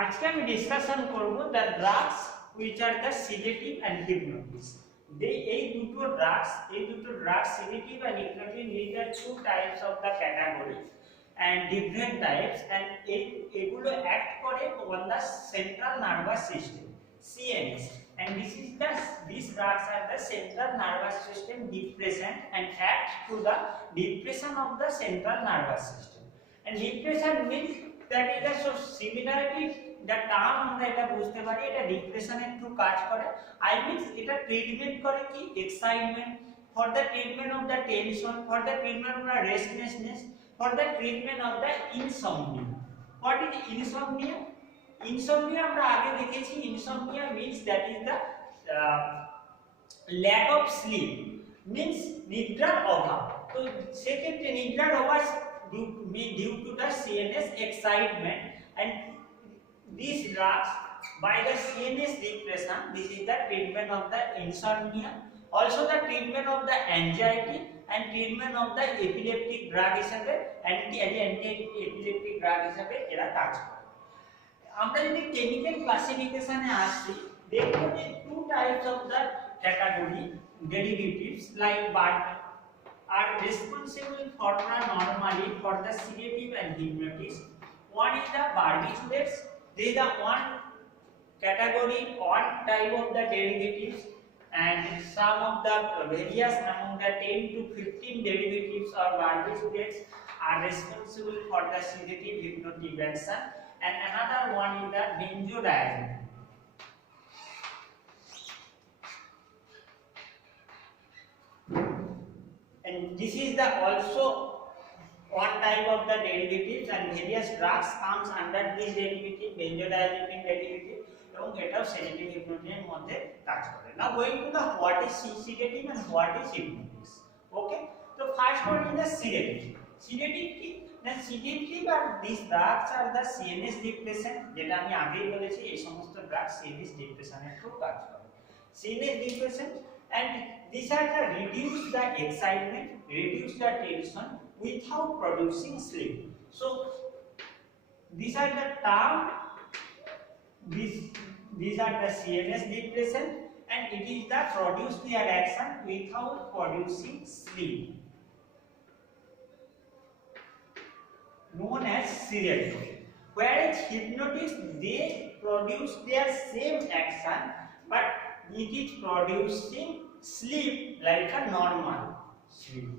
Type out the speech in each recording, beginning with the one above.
আজকে আমি ডিসকাশন করব the drugs which are the sedative and hypnotics. এই দুটো drugs sedative and hypnotic these are two types of the category and different types, and এগুলো act করে on the central nervous system CNS, and these drugs are the central nervous system depressant and act to the depression of the central nervous system. And depression means that it is so similarly the term আমরা এটা বুঝতে পারি এটা ডিপ্রেশনের through কাজ করে। I means এটা treatment করে কি excitement, for the treatment of the tension, for the treatment of the restlessness, for the treatment of the insomnia. What is insomnia? Insomnia আমরা আগে দেখেছি, insomnia means that is the lack of sleep, means নিদ্রার অভাব। তো সেক্ষেত্রে নিদ্রার অভাব due to the CNS excitement, and these drugs by the CNS depression, this is the treatment of the insomnia, also the treatment of the anxiety and treatment of the epileptic drug হিসেবে anti epileptic drug হিসেবে এরা কাজ করে। আমরা যদি chemical ক্লাসিফিকেশনে আসি দেখব যে two types of the category derivatives like but are responsible for the normally for the sedative and hypnotic. One is the barbiturates. They are the one category, one type of the derivatives, and some of the various among the 10 to 15 derivatives or barbiturates are responsible for the sedative hypnotic action, and another one is the benzodiazepine. And this is the also one type of the derivatives, and various drugs comes under this derivative, benzodiazepine derivative, এবং এটাও sedative hypnotic এর মধ্যে কাজ করে। Now going to the what is sedative and what is hypnotic. Okay, so first one is the sedative. Sedative কি না, sedative R these drugs are the CNS depressant, যেটা আমি আগেই বলেছি এই সমস্ত ড্রাগ CNS depression এর খুব কাজ করে। CNS depressant, and these are the reduce the excitement, reduce the tension without producing sleep. So these are the term, these are the CNS depression, and it is the produce their action without producing sleep, known as sedative. Whereas hypnotics, they produce their same action but it is producing sleep like a normal sleep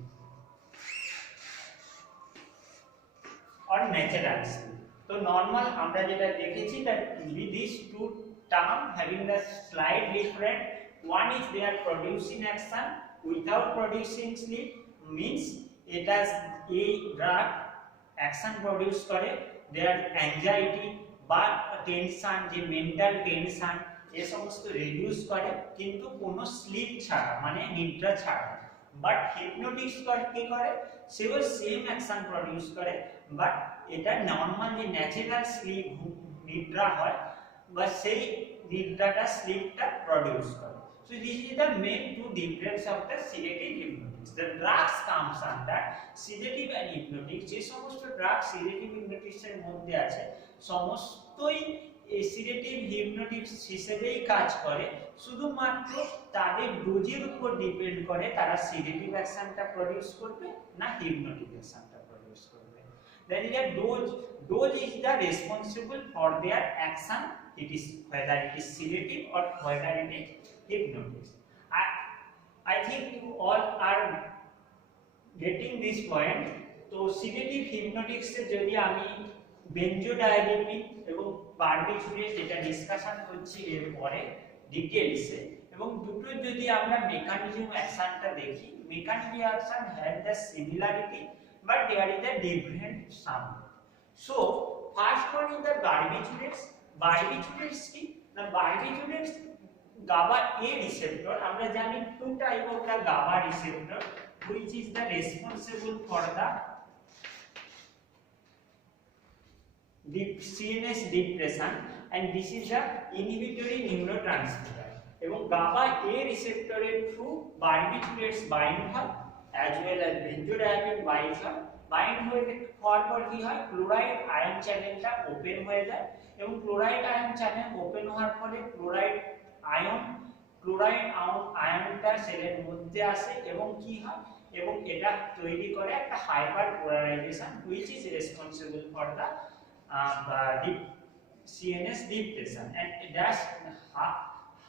or natural sleep. So normal আমরা যেটা দেখেছি that with these two term having the slight different, one is they are producing action without producing sleep, means it has a drug action produce করে their anxiety বা tension, যে mental tension এই সমস্ত reduce করে কিন্তু কোনো slip ছাড়া, মানে নিদ্রা ছাড়া। বাট হিপনোটিক্স কি করে, সেও সেম অ্যাকশন প্রডিউস করে বাট এটা নরমাল যে ন্যাচারাল স্লিপ নিদ্রা হয় বা সেই নিদ্রাটা স্লিপটা প্রডিউস করে। So this is the main two difference of the sedative hypnotics. The drugs comes under sedative and hypnotic. যে সমস্ত ড্রাগ sedative hypnotics এর মধ্যে আছে সমস্তই সেডেটিভ হিপনোটিক্স হিসেবেই কাজ করে, শুধুমাত্র তাদের ডোজের উপর ডিপেন্ড করে তারা সেডেটিভ অ্যাকশনটা প্রডিউস করবে না হিপনোটিক অ্যাকশনটা প্রডিউস করবে। That is a dose is the responsible for their action, it is whether it is sedative or whether it is hypnotic. I think you all are getting this point. তো sedative হিপনোটিক্স এ যদি আমি benzodiazepine এবং barbiturate যেটা discussion করছি এর পরে ডিটেইলসে, এবং দুটো যদি আমরা মেকানিজম অ্যাকশনটা দেখি, mechanism action have the similarity but there is the different some. So first one is the barbiturates. Barbiturates কি না, বারবিটুরেটস GABA A receptor, আমরা জানি two type of the GABA receptor which is the responsible for the CNS depression, and this is the inhibitory neurotransmitter, এবং GABA A receptor এর through barbiturates bind হয় as well as benzodiazepine binds হয়, bind হওয়ার পর কি হয়, chloride ion চ্যানেলটা open হয়ে যায় এবং ক্লোরাইড আয়ন চ্যানেল ওপেন হওয়ার ফলে ক্লোরাইড আয়নটা সেলের মধ্যে আসে এবং কি হয়, এবং এটা তৈরি করে একটা hyper polarisation which is responsible for the deep CNS depression, and that's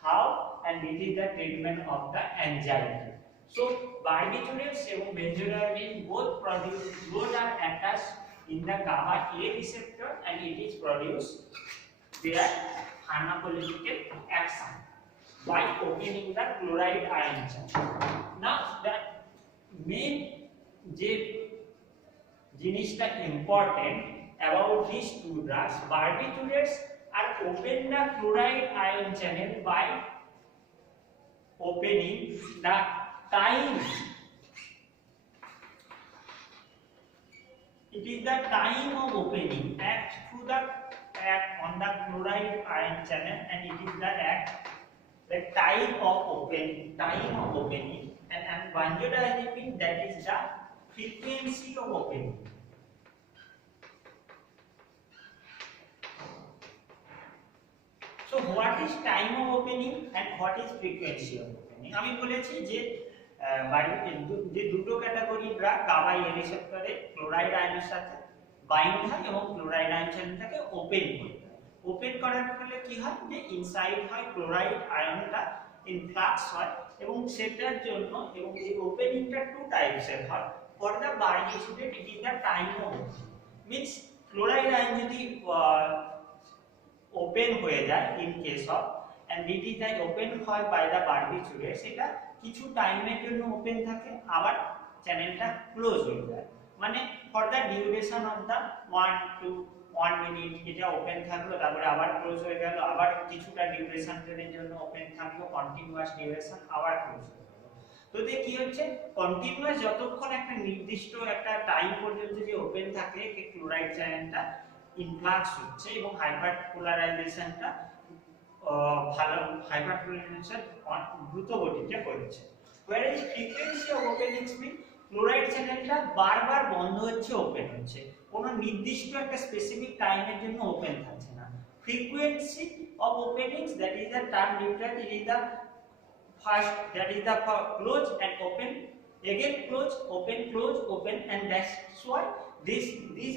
how and it is the treatment of the anxiety. So barbiturates এবং benzodiazepine both are attached in the GABA A receptor and it is produce their pharmacological action by opening the chloride ion channel. Now the main যে জিনিসটা important about these two drugs, barbiturates are open the chloride ion channel by opening the time. It is the time of opening act on the chloride ion channel, and it is the time of opening, and benzodiazepine, that is the frequency of opening. So what is time of opening and what is frequency of opening? আমি বলেছি যে যে দুটো category drug গাবা এ রিসেপ্টরে chloride আয়নের সাথে bind হয় এবং chloride ion চ্যানেলটাকে ওপেন করে দেয়। ওপেন করার ফলে কি হয়, যে ইনসাইড হয় ক্লোরাইড আয়নটা ইনফ্লাক্স হয় এবং সেটার জন্য, এবং এই ওপেনিংটা টু টাইপসের হয়। For the barbiturate it is the time of means chloride ion যদি ওপেন হয়ে যায় in case of, and it is that open হয় বাই দ্য বারবিটুরেট, সেটা কিছু টাইমের জন্য ওপেন থাকে আবার চ্যানেলটা ক্লোজ হয়ে যায়, মানে for the duration of the 1 to 1 minute এটা ওপেন থাকলো, তারপরে আবার ক্লোজ হয়ে গেল, আবার কিছুটা ডিউরেশনের জন্য ওপেন থাকলো, কন্টিনিউয়াস ডিউরেশন, আবার ক্লোজ হয়ে গেল। তো এতে কি হচ্ছে, কন্টিনিউয়াস যতক্ষণ একটা নির্দিষ্ট একটা টাইম পর্যন্ত যে ওপেন থাকে, ক্লোরাইড চ্যানেলটা ইনফ্লাক্স হচ্ছে এবং হাইপার পোলারাইজেশনটা ভালো, হাইপার পোলারাইজেশন দ্রুত গতিতে হচ্ছে। whereas frequency of openings mean chloride চ্যানেলটা বারবার বন্ধ হচ্ছে, ওপেন হচ্ছে, কোনো নির্দিষ্ট একটা স্পেসিফিক টাইমের জন্য ওপেন থাকছে না। frequency of openings, that is the term difference, it is the first, that is the close and open, again close, open, and that's why this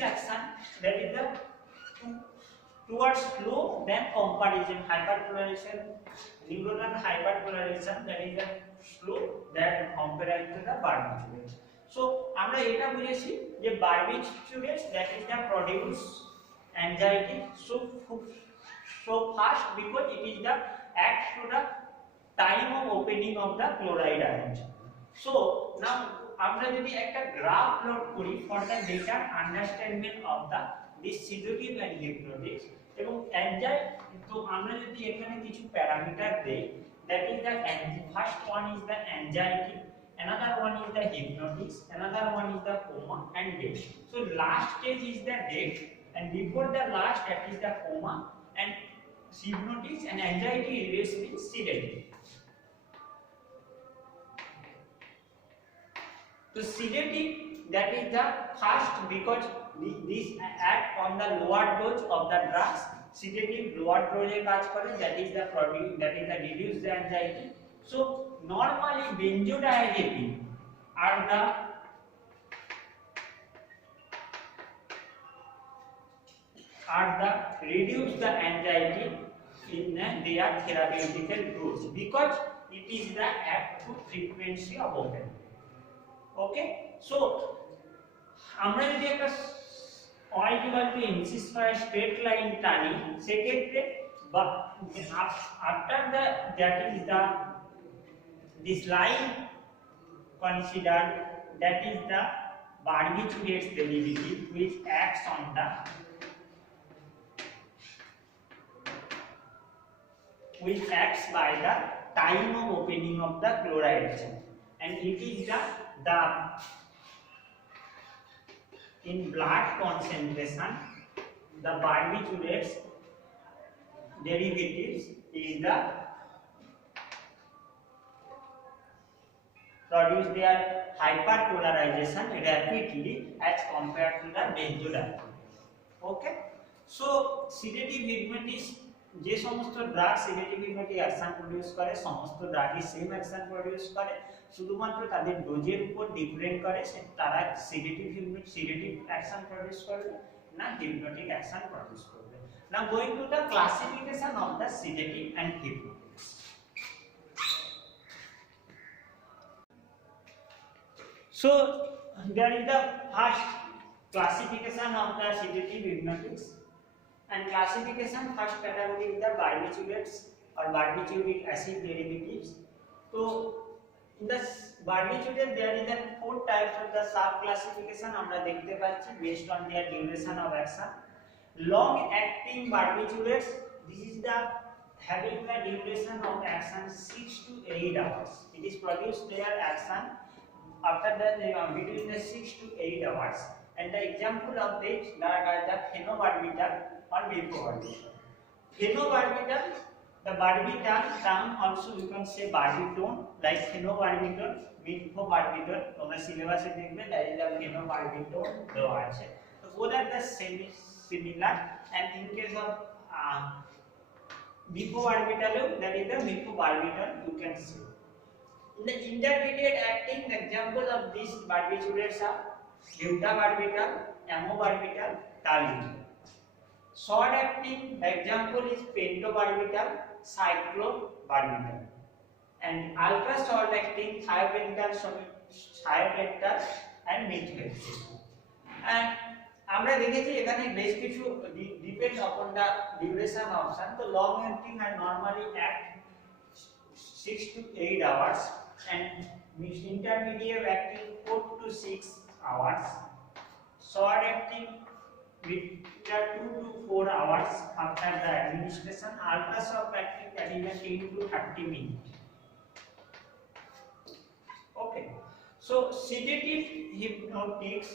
action, that is the towards slow than comparison hyperpolarization, neuronal hyperpolarization, that is the slow than compared to the barbiturates. So আমরা এটা বুঝেছি যে barbiturates, that is the produce anxiety so fast because it is the act to the time of opening of the chloride ion. So now আমরা যদি একটা graph plot করি for the better understanding of the this sedative and hypnotics এবং anxiety, তো আমরা যদি এখানে কিছু প্যারামিটার দেই, that is the first one is the anxiety, another one is the hypnotics, another one is the coma and death. So last stage is the death, and before the last, that is the coma and hypnotics, and anxiety is sedative. So sedative, that is the first, because this act on the lower dose of the drugs, sedative lower dose e kaaj kore, that is the reduce the anxiety. So normally benzodiazepine are the reduce the anxiety in their therapeutical dose because it is the act to frequency of opening. Okay, so আমরা যদি একটা y equal to mc square straight line টানি, সেক্ষেত্রে after the, that is the this line considered, that is the barbiturates derivative which acts on the by the time of opening of the chloride channel, and it is the in blood concentration, the barbiturates derivatives is the produce their hyperpolarization rapidly as compared to the benzodiazepine. Okay, so sedative hypnotics যে সমস্ত drug sedative hypnotic action produce করে সমস্ত ড্রাগই same action produce করে, শুধুমাত্র তাদের ডোজের উপর different করে, তারা সেডেটিভ অ্যাকশন প্রডিউস করবে না হিপনোটিক অ্যাকশন প্রডিউস করবে। Now going to the classification of the sedative and hypnotics. So there is the first classification of the sedative hypnotics, and classification first category is the barbiturates or barbituric acid derivatives. So in the barbiturate there is the four types of the sub classification আমরা দেখতে পাচ্ছি based on their duration of action. Long acting barbiturates, this is the having the duration of action 6 to 8 hours. It is produced their action after the between the 6 to 8 hours, and the example of this drug are the phenobarbital or meprobarbitol. Phenobarbital, the barbital term also you can say barbitone, like phenobarbital, meprobarbitol, তোমরা সিলেবাসে দেখবে that is the phenobarbital দেওয়া আছে। So both are the similar, and in case of meprobarbitol, that is the meprobarbitol you can see. In the intermediate acting, the example of these barbiturates are butabarbital, amobarbital, toluene. Short acting, the example is pentobarbital, cyclobarbital, and ultra short acting thiopental, and methylphenidate. And আমরা দেখেছি এখানে বেশ কিছু depends upon the duration option. তো long acting are normally act 6 to 8 hours, and intermediate acting 4 to 6 hours, short acting with 2 to 4 hours after the administration, ultra short acting that is 10 to 30 minutes. Okay, so sedative hypnotics,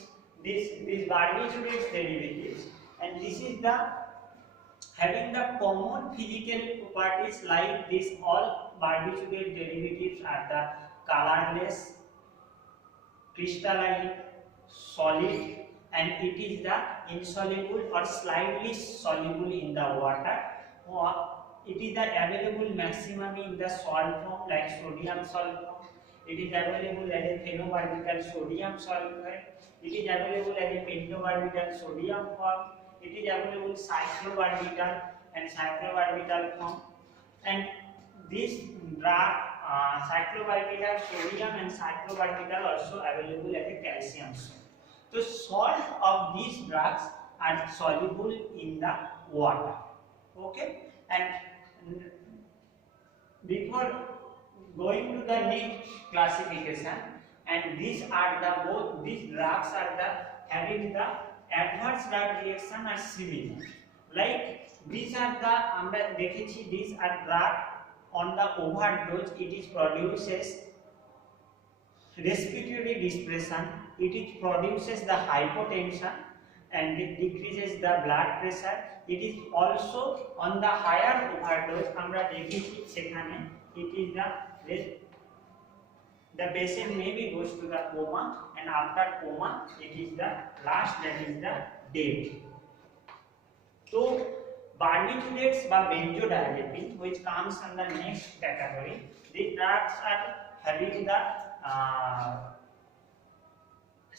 this barbiturates derivatives, and this is the having the common physical properties like this. All barbiturate derivatives are the colorless, crystalline, solid, and it is the insoluble or slightly soluble in the water, or it is the available maximum in the salt form like sodium salt form. It is available as a phenobarbital sodium sulfate. It is available as a pentobarbital sodium form. It is available cyclobarbital and cyclobarbital form, and this drug cyclobarbital sodium and cyclobarbital also available as a calcium salt. The salt of these drugs are soluble in the water. Okay, and before going to the next classification, and these are the both these drugs are the having the adverse drug reaction are similar, like these are the আমরা দেখেছি these are drug on the overdose it is produces respiratory depression, it is produces the hypotension, and it decreases the blood pressure. It is also on the higher overdose আমরা দেখেছি সেখানে it is the patient maybe goes to the coma, and after coma it is the last, that is the death. So barbiturates বা benzodiazepine which comes under next category, these drugs are having the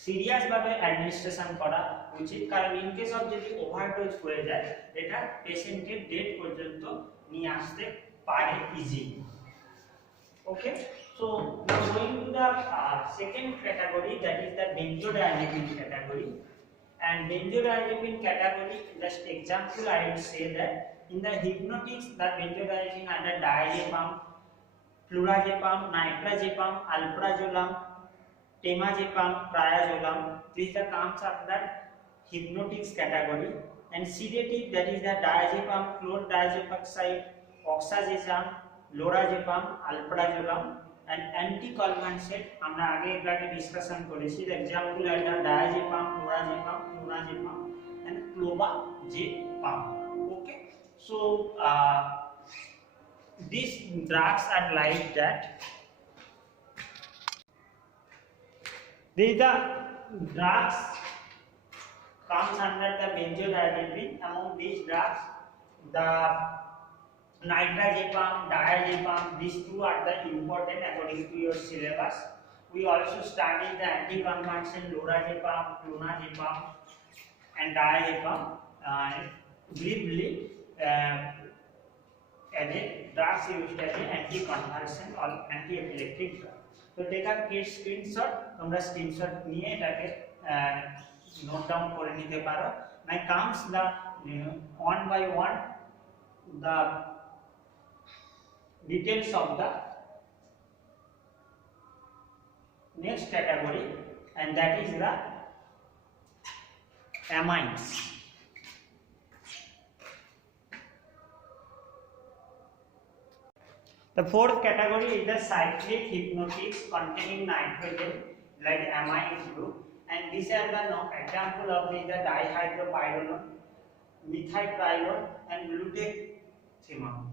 serious ভাবে administration করা উচিত, কারণ in case of যদি overdose হয়ে যায় এটা পেশেন্টের ডেথ পর্যন্ত নিয়ে আসতে পারে easily. Okay, so now going to the second category, that is the benzodiazepine category. And benzodiazepine category, just example I will say that in the hypnotics the benzodiazepine are the diazepam, flurazepam, nitrazepam, alprazolam, temazepam, triazolam. These are comes of the hypnotics category. And sedative, that is the diazepam, chlordiazepoxide, oxazepam, lorazepam, alprazolam, and anticonvulsant আমরা আগে এটাকে discussion করেছি। Example are the diazepam, lorazepam, clonazepam, and clobazepam. Okay, so these drugs are like that. These the drugs comes under the benzodiazepine. Among these drugs, the nitrazepam, diazepam, these two are the important according to your syllabus. We also studied the anticonvulsant lorazepam, clonazepam, and diazepam briefly as a drugs used as an anticonvulsant or anti-epileptic drug. So take a screenshot, তোমরা screenshot নিয়ে এটাকে note down করে নিতে পারো. Now comes the one by one the details of the next category, and that is the amines. The fourth category is the cyclic hypnotics containing nitrogen like amine group, and these are the example of the dihydropyronone, methylpyrrole, and glutathione.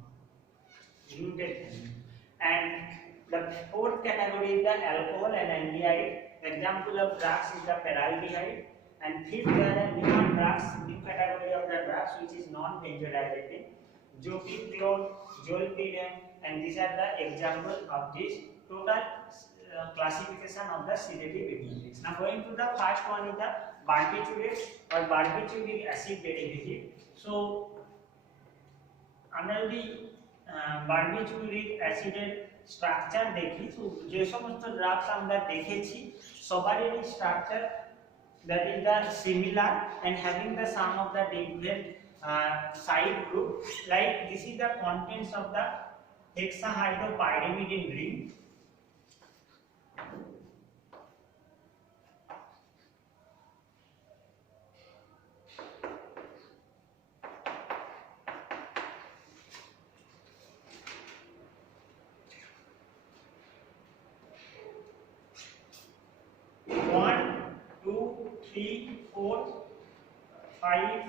And the fourth category is the alcohol and aldehyde. Example of drugs is the peraldehyde. And fifth, there are new drugs, new category of the drugs which is non-benzodiazepine, zopiclone, zolpidem, and these are the example of this total classification of the sedative hypnotics. Now going to the first one is the barbiturates or barbituric acid derivative. So আমরা যদি বারবিচুরিক অ্যাসিডের structure দেখি, তো যে সমস্ত drugs আমরা দেখেছি সবারই structure that is the similar and having the sum of the different side group. Like this is the contents of the hexahydropyrimidine ring. One, two, three, four, five,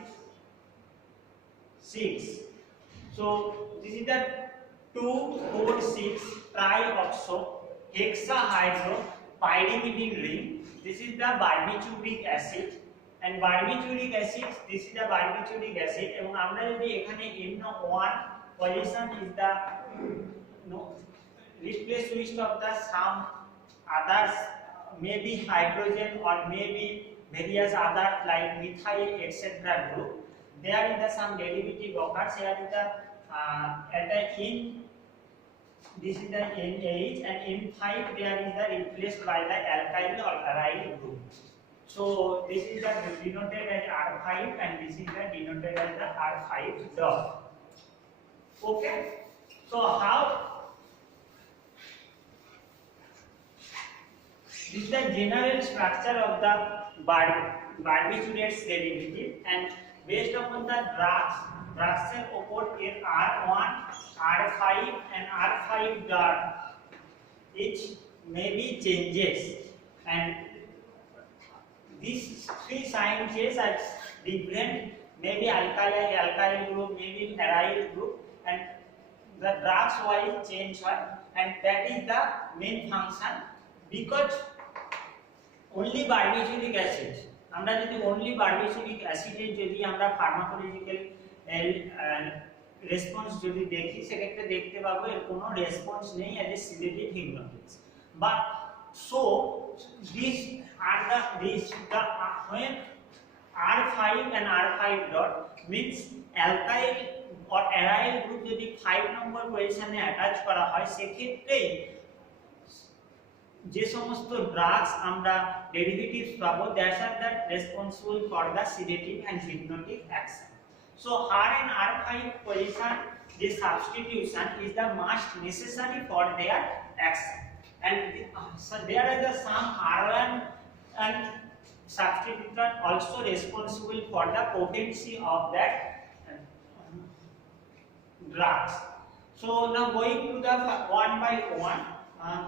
six. So this is the 2,4,6 trioxo hexahydropyrimidine ring. This is the barbituric acid, and barbituric acid, this is the barbituric acid. এবং আমরা যদি এখানে NO1 position is the replace with of the some others, maybe hydrogen or maybe various other like methyl etc. group. There is the some derivative occurs. Here is the at the in this is the NH, and in 5 there is the replaced by the alkyl or aryl group. So this is the denoted as R5 and this is the denoted as the R5 dot. Okay, so how this is the general structure of the barbiturates derivative, and based upon the drugs এর উপর এর R1, R5 and R5 dot each may be changes, and these three sign chains are different, maybe alkyl group, maybe aryl group, and the drugs wise change হয়, and that is the main function. Because only barbituric acid, আমরা যদি only barbituric acid এর যদি আমরা pharmacological response যদি দেখি, সেক্ষেত্রে দেখতে পাবো এর কোনো রেসপন্স নেই as a sedative hypnotics. But so this are the when R5 and R5 dot means alkyl or aryl group যদি 5 নম্বর পজিশনে অ্যাটাচ করা হয়, সেক্ষেত্রে যে সমস্ত ড্রাগস আমরা ডেরিভেটিভস পাবো, that's are that responsible for the sedative and hypnotic action. So R and R5 position, this substitution is the must necessary for their action, and so there are the some R1 and substitution also responsible for the potency of that drugs. So now going to the one by one,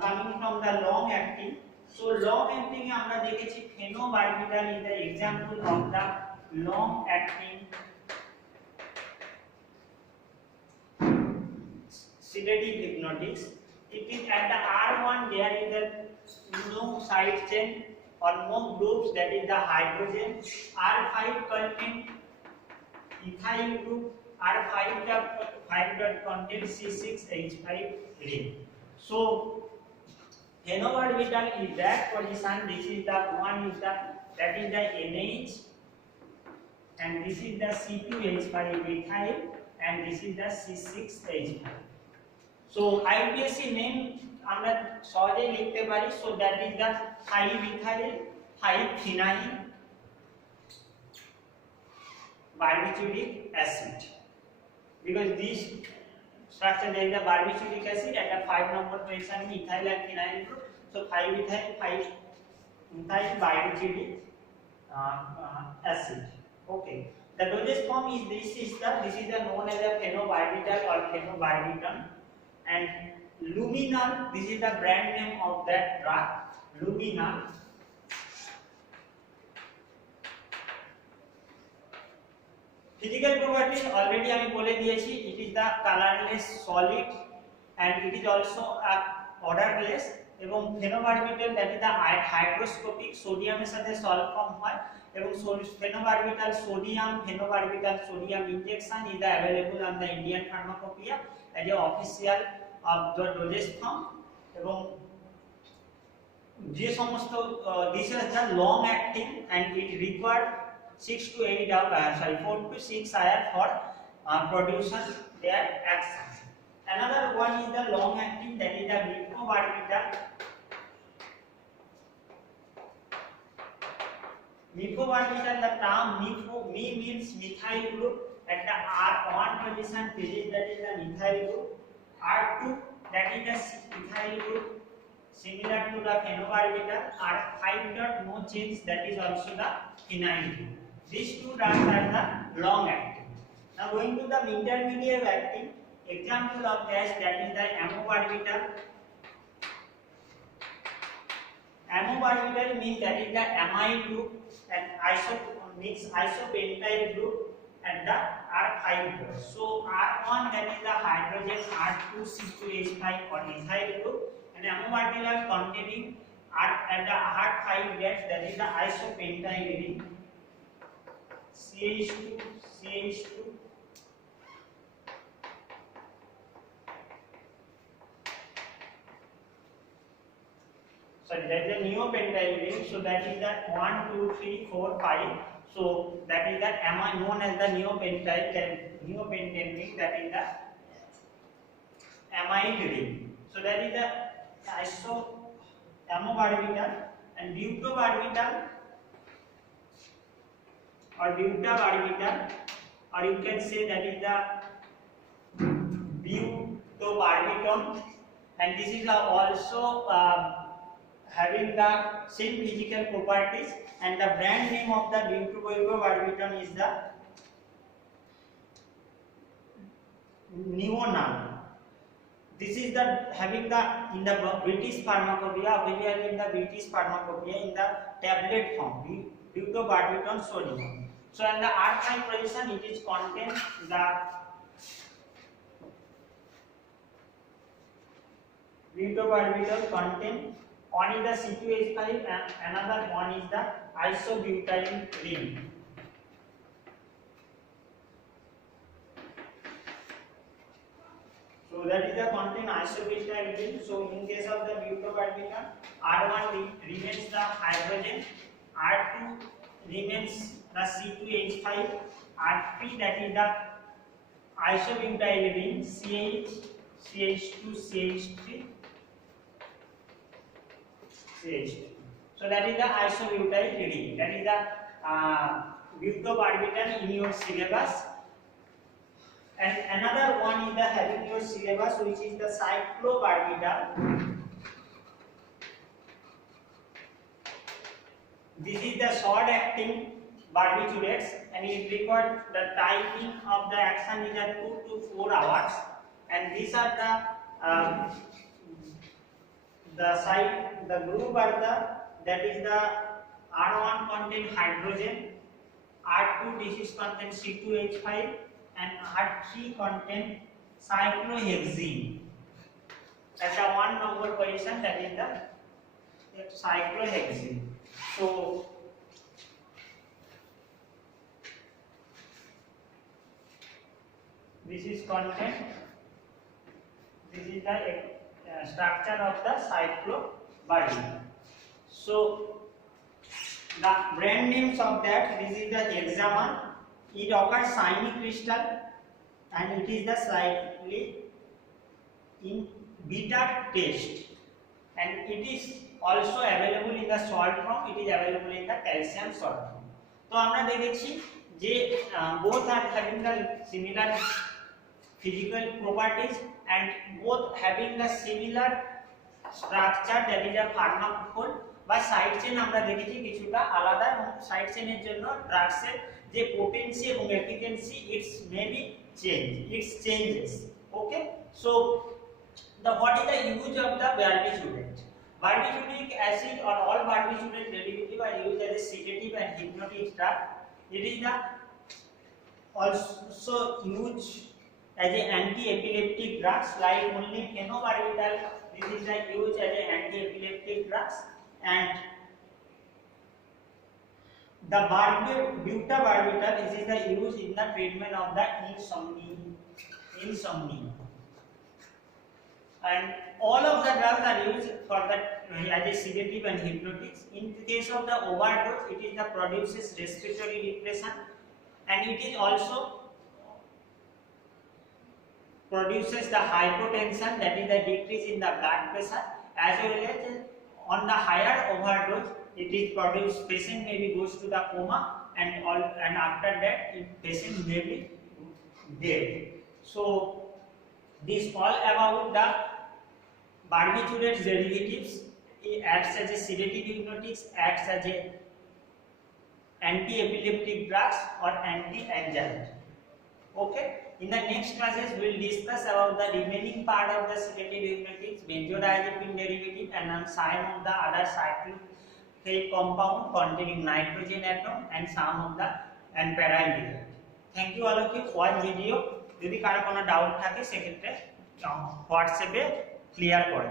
coming from the long acting. So long acting এ আমরা দেখেছি phenobarbital is the example of the long acting sedative hypnotics. It is at the R1 there is a no side chain or more groups, that is the hydrogen. R5 contain ethyl group. R5 dot contain C6H5 ring. So phenobarbital is that position. This is the one is the that is the NH, and this is the C2H5 methyl, and this is the C6H5. So IUPAC name আমরা সহজেই লিখতে পারি. So that is the 5-ethyl 5-phenyl barbituric acid, because this structure there is the barbituric acid at a 5 number position in ethyl and phenyl group. So 5-ethyl 5-methyl barbituric acid. Okay, the dosage form is this is the known as a phenobarbital or phenobarbital, and Luminal, this is the brand name of that drug, Luminal. Physical properties already আমি বলে দিয়েছি. It is the colorless solid and it is also a odorless. এবং phenobarbital that is the hygroscopic, সোডিয়ামের সাথে salt form হয়, এবং phenobarbital sodium injection is available on the Indian Pharmacopoeia as a official of the dosage form. এবং যে সমস্ত this is the long acting and it required 4 to 6 hours for production their action. Another one is the long acting, that is the microbarbital. Microbarbital, the term me means methyl group. At the R1 position, that is the methyl group. R2, that is the ethyl group, similar to the phenobarbital. R5 dot no change, that is also the phenyl group. These two drugs are the long acting. Now going to the intermediate acting, example of that is the amobarbital. Amobarbital means that is the amide group and isopentyl group at the R5 group. So R1, that is the hydrogen, R2 C2H5 or ethyl group, and amobarbital containing at the R5 gas, that is the isopentyl ring, CH2. Sorry, that is the neopentyl ring. So that is that 1, 2, 3, 4, 5. So that is that known as the neopentyl ring, that is the amide ring. So that is the amobarbital. And butobarbital or butabarbital, or you can say that is the butobarbital, and this is also having the same physical properties, and the brand name of the butobarbital is the Neonal. This is the having the in the British Pharmacopoeia, available in the British Pharmacopoeia in the tablet form, butobarbital sodium. So in the R5 position, it is contain the butobarbital contain, one is the C2H5 and another one is the isobutyl ring. So that is the contain isobutyl ring. So in case of the butobarbital, R1 remains the hydrogen, R2 remains the C2H5, R3 that is the isobutyl ring, CH2, CH3, CH2. So that is the isobutyl ring. That is the butobarbital in your syllabus. And another one is the having your syllabus, which is the cyclobarbital. This is the short-acting barbiturates, and it record the timing of the action is at 2 to 4 hours. And these are the group are that is the R1 contain hydrogen, R2 this is contain C2H5, and R3 contain cyclohexene. At the 1 number position, that is the cyclohexene. So this is content. This is the structure of the cyclobutadiene. So the brand names of that, this is the hexamer. It occurs shiny crystal and it is the slightly in bitter taste, and it is also available in the salt form. It is available in the calcium salt form. तो আমরা দেখেছি যে both are having the similar physical properties and both having the similar structure, that is a pharmacophore বা side chain আমরা দেখেছি কিছুটা আলাদা, এবং সাইড চেইনের জন্য ড্রাগসের যে পোটেন্সি এবং efficacy its maybe changes. Okay, so what is the use of the barbiturates? Barbituric acid or all barbiturate derivative are used as a sedative and hypnotic drug. It is the also used as an anti-epileptic drugs, like only phenobarbital. This is the used as an anti-epileptic drugs, and the butabarbital is the use in the treatment of the insomnia. And all of the drugs are used for the as a sedative and hypnotics. In the case of the overdose, it is the produces respiratory depression, and it is also produces the hypotension, that is the decrease in the blood pressure, as well as on the higher overdose it is produced, patient maybe goes to the coma, and after that patient may be dead. So this all about the barbiturate derivatives. It acts as a sedative hypnotics, acts as a anti-epileptic drugs or anti-anxiety. Okay, in the next classes we will discuss about the remaining part of the sedative hypnotics, benzodiazepine derivative, and some of the other cyclic compound containing nitrogen atom and some of the ampheryl derivatives. Thank you all of you for watch video. যদি কারো কোনো doubt থাকে সেক্ষেত্রে হোয়াটসঅ্যাপে clear করে।